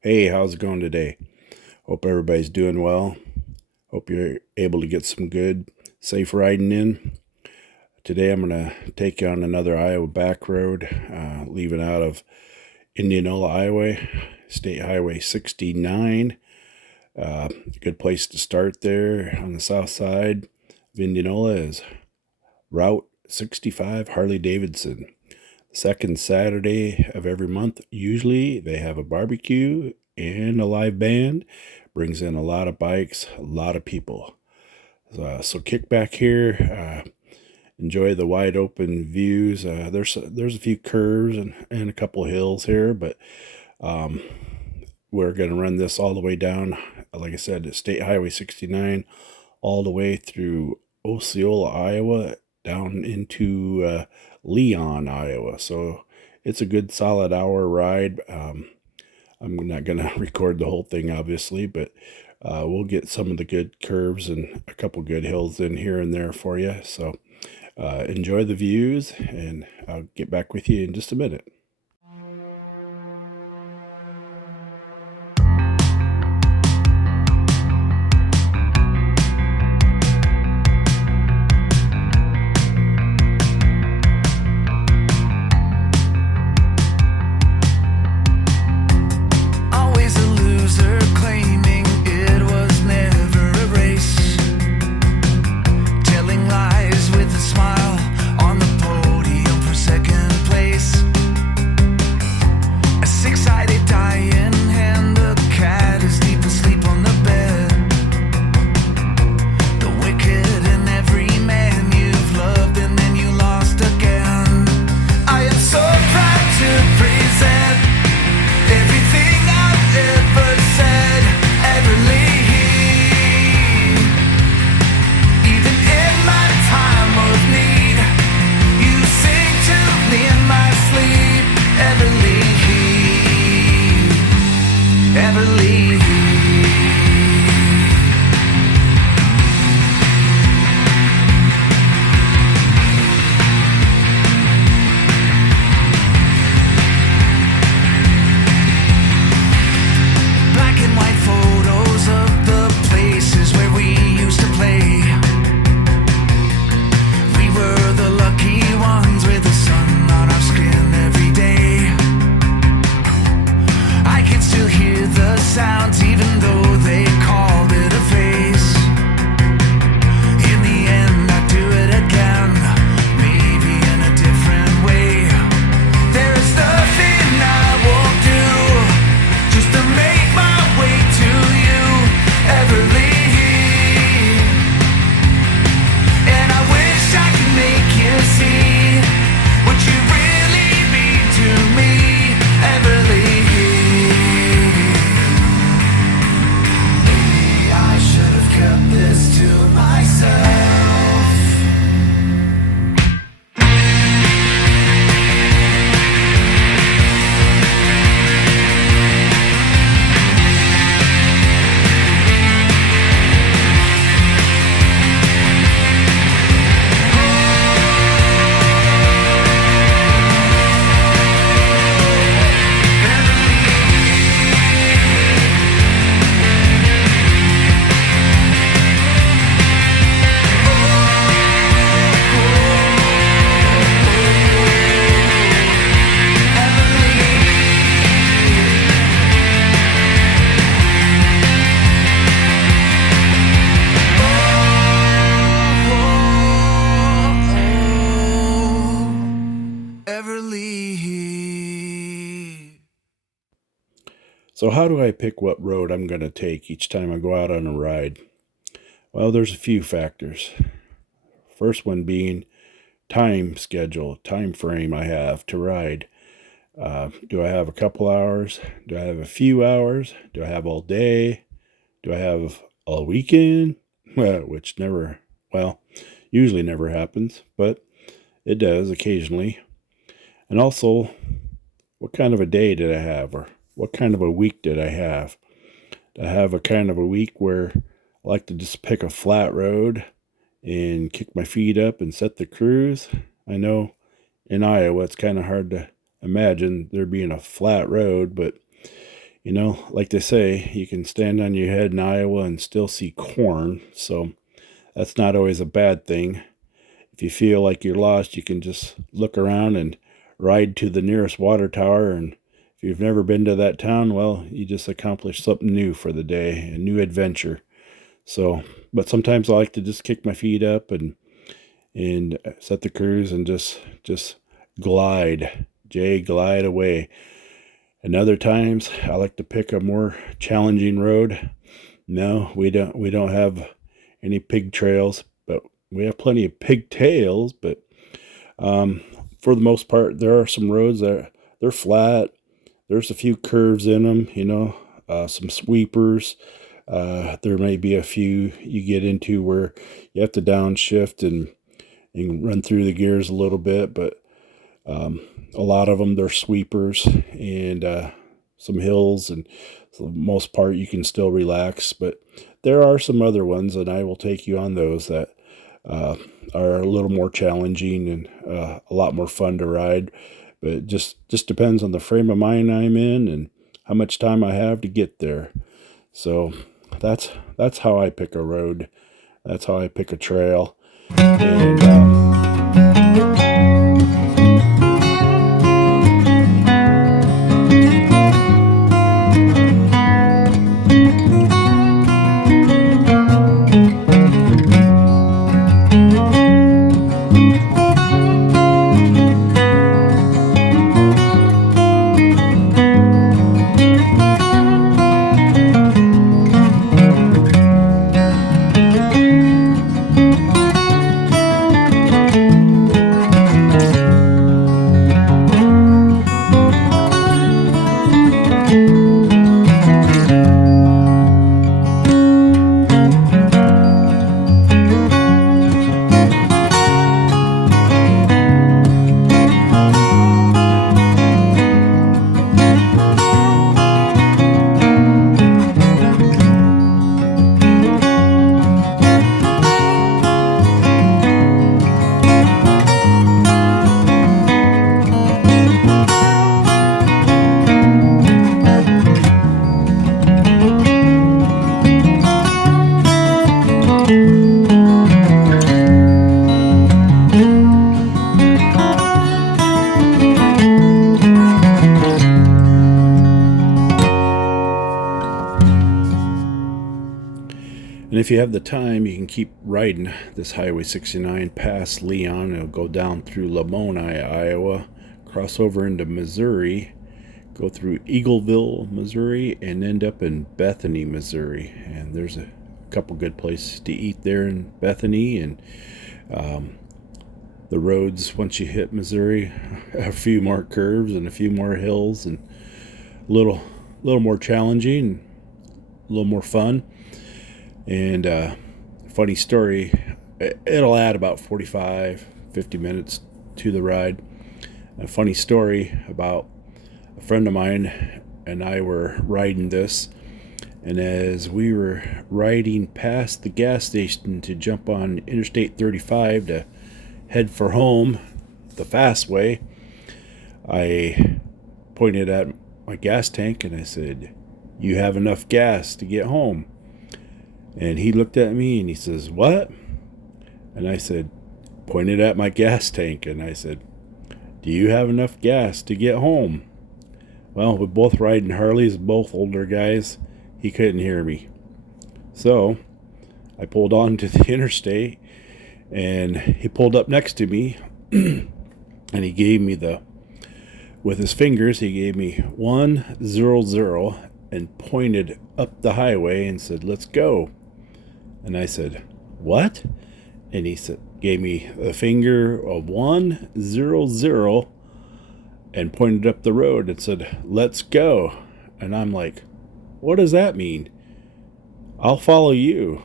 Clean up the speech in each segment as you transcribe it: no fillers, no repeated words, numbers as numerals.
Hey, how's it going today? Hope everybody's doing well. Hope you're able to get some good, safe riding in. Today I'm going to take you on another Iowa back road, leaving out of Indianola, Iowa, State Highway 69. A good place to start there on the south side of Indianola is Route 65 Harley Davidson. Second Saturday of every month, usually they have a barbecue and a live band. Brings in a lot of bikes, a lot of people. So kick back here, enjoy the wide open views. There's a few curves and a couple hills here, but um, we're going to run this all the way down, like I said, State Highway 69, all the way through Osceola, Iowa, down into Leon, Iowa. So it's a good solid hour ride. I'm not going to record the whole thing, obviously, but we'll get some of the good curves and a couple good hills in here and there for you. So enjoy the views, and I'll get back with you in just a minute. Always a loser, claiming it was never a race. Telling lies with a smile on the podium for second place. A six-sided die in hand, the cat is deep asleep on the bed. The wicked in every man you've loved and then you lost again. I am so proud to present everything I've ever said, ever leave. Even in my time of need, you sing to me in my sleep, ever leave, ever leave. Black and white photos of the places where we used to play. We were the lucky ones with the sun on our skin every day. I can still hear the sounds even though they called it a phase. In the end, I'd do it again, maybe in a different way. There is nothing I won't do just to make my way to you, ever leave. And I wish I could make you see what you really mean to me, ever leave. Maybe I should have kept this to myself. Ever leave. So how do I pick what road I'm going to take each time I go out on a ride? Well, there's a few factors. First one being time schedule, time frame I have to ride. Do I have a couple hours? Do I have a few hours? Do I have all day? Do I have all weekend? Well, which never, well, usually never happens, but it does occasionally. And also, what kind of a day did I have, or what kind of a week did I have? Did I have a kind of a week where I like to just pick a flat road and kick my feet up and set the cruise? I know in Iowa it's kind of hard to imagine there being a flat road, but Like they say, you can stand on your head in Iowa and still see corn. So that's not always a bad thing. If you feel like you're lost, you can just look around and ride to the nearest water tower. And if you've never been to that town, well, you just accomplished something new for the day, a new adventure. So, but sometimes I like to just kick my feet up and set the cruise and just glide, glide away. And other times I like to pick a more challenging road. No, we don't have any pig trails, but we have plenty of pigtails. But for the most part, there are some roads that they're flat. There's a few curves in them, some sweepers. There may be a few you get into where you have to downshift and run through the gears a little bit, but a lot of them, they're sweepers and some hills, and for the most part you can still relax. But there are some other ones, and I will take you on those that are a little more challenging and a lot more fun to ride. But it just depends on the frame of mind I'm in and how much time I have to get there. So that's how I pick a road. That's how I pick a trail. And And if you have the time, you can keep riding this Highway 69 past Leon. It'll go down through Lamoni, Iowa, cross over into Missouri, go through Eagleville, Missouri, and end up in Bethany, Missouri. And there's a couple good places to eat there in Bethany. And the roads, once you hit Missouri, a few more curves and a few more hills, and a little more challenging, a little more fun. And funny story, it'll add about 45-50 minutes to the ride. A funny story about a friend of mine and I were riding this, and as we were riding past the gas station to jump on Interstate 35 to head for home the fast way, I pointed at my gas tank and I said, "You have enough gas to get home?" And he looked at me and he says, "What?" And I said, pointed at my gas tank, and I said, "Do you have enough gas to get home?" Well, we're both riding Harleys, both older guys. He couldn't hear me. So I pulled onto the interstate, and he pulled up next to me, and he gave me with his fingers, he gave me 100 and pointed up the highway and said, "Let's go." And I said, "What?" And he gave me a finger of 100 and pointed up the road and said, "Let's go." And I'm like, "What does that mean?" "I'll follow you."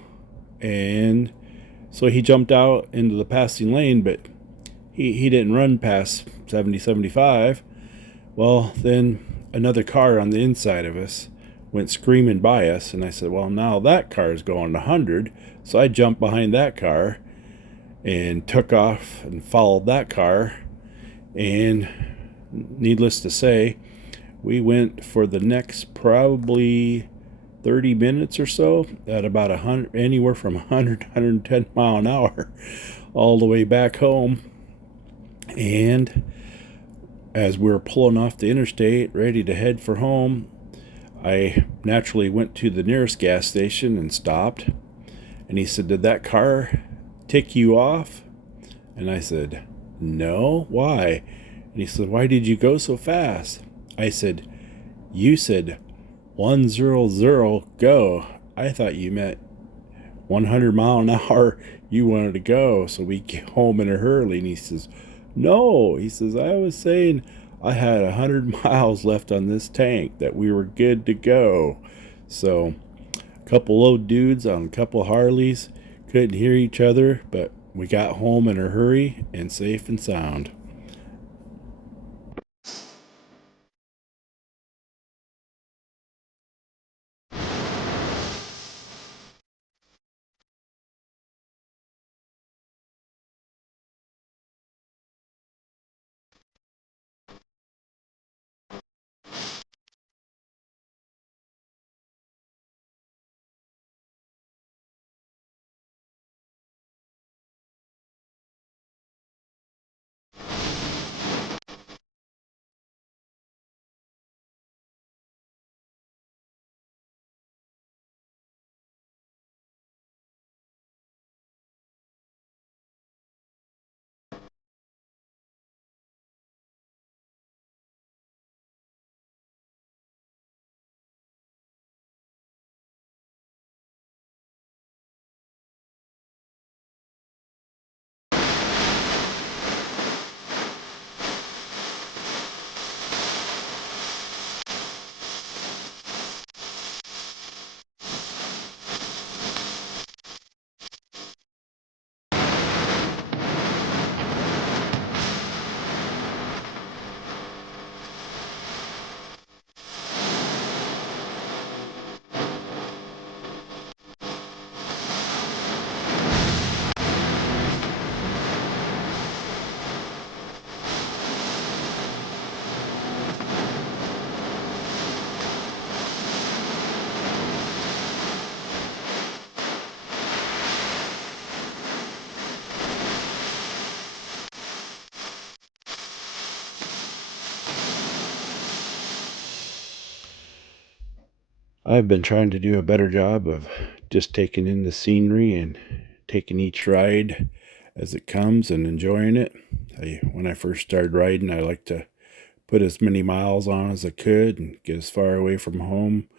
And so he jumped out into the passing lane, but he didn't run past 70, 75. Well, then another car on the inside of us went screaming by us, and I said, "Well, now that car is going 100. So I jumped behind that car and took off and followed that car. And needless to say, we went for the next probably 30 minutes or so at about 100, anywhere from 100 to 110 mile an hour, all the way back home. And as we were pulling off the interstate, ready to head for home, I naturally went to the nearest gas station and stopped. And he said, "Did that car tick you off?" And I said, "No, why?" And he said, "Why did you go so fast?" I said, "You said 100 go. I thought you meant 100 mile an hour you wanted to go, so we get home in a hurry." And he says, "No," he says, "I was saying I had 100 miles left on this tank, that we were good to go." So a couple old dudes on a couple Harleys couldn't hear each other, but we got home in a hurry and safe and sound. I've been trying to do a better job of just taking in the scenery and taking each ride as it comes and enjoying it. When I first started riding, I like to put as many miles on as I could and get as far away from home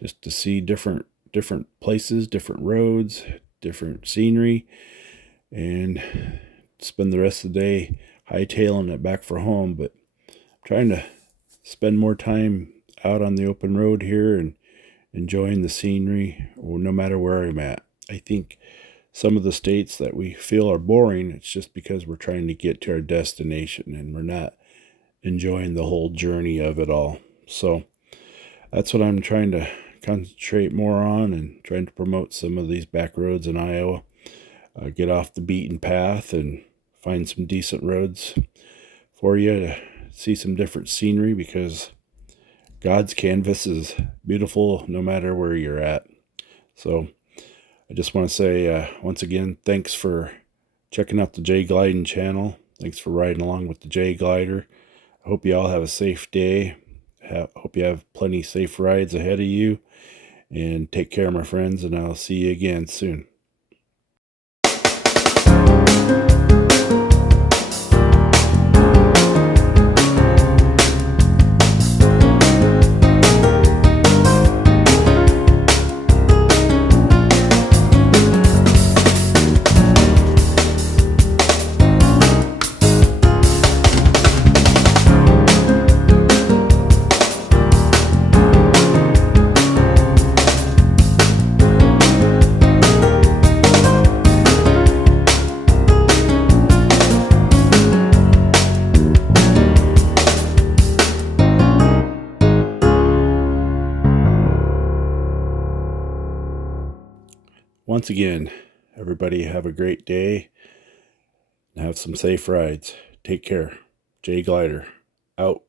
just to see different places, different roads, different scenery, and spend the rest of the day hightailing it back for home. But I'm trying to spend more time out on the open road here and enjoying the scenery, or no matter where I'm at. I think some of the states that we feel are boring, it's just because we're trying to get to our destination and we're not enjoying the whole journey of it all. So that's what I'm trying to concentrate more on, and trying to promote some of these back roads in Iowa. Get off the beaten path and find some decent roads for you to see some different scenery, because God's canvas is beautiful no matter where you're at. So I just want to say once again, thanks for checking out the J Gliding channel. Thanks for riding along with the J Glider. I hope you all have a safe day. Hope you have plenty safe rides ahead of you. And take care, my friends, and I'll see you again soon. Once again, everybody have a great day and have some safe rides. Take care. J Glider, out.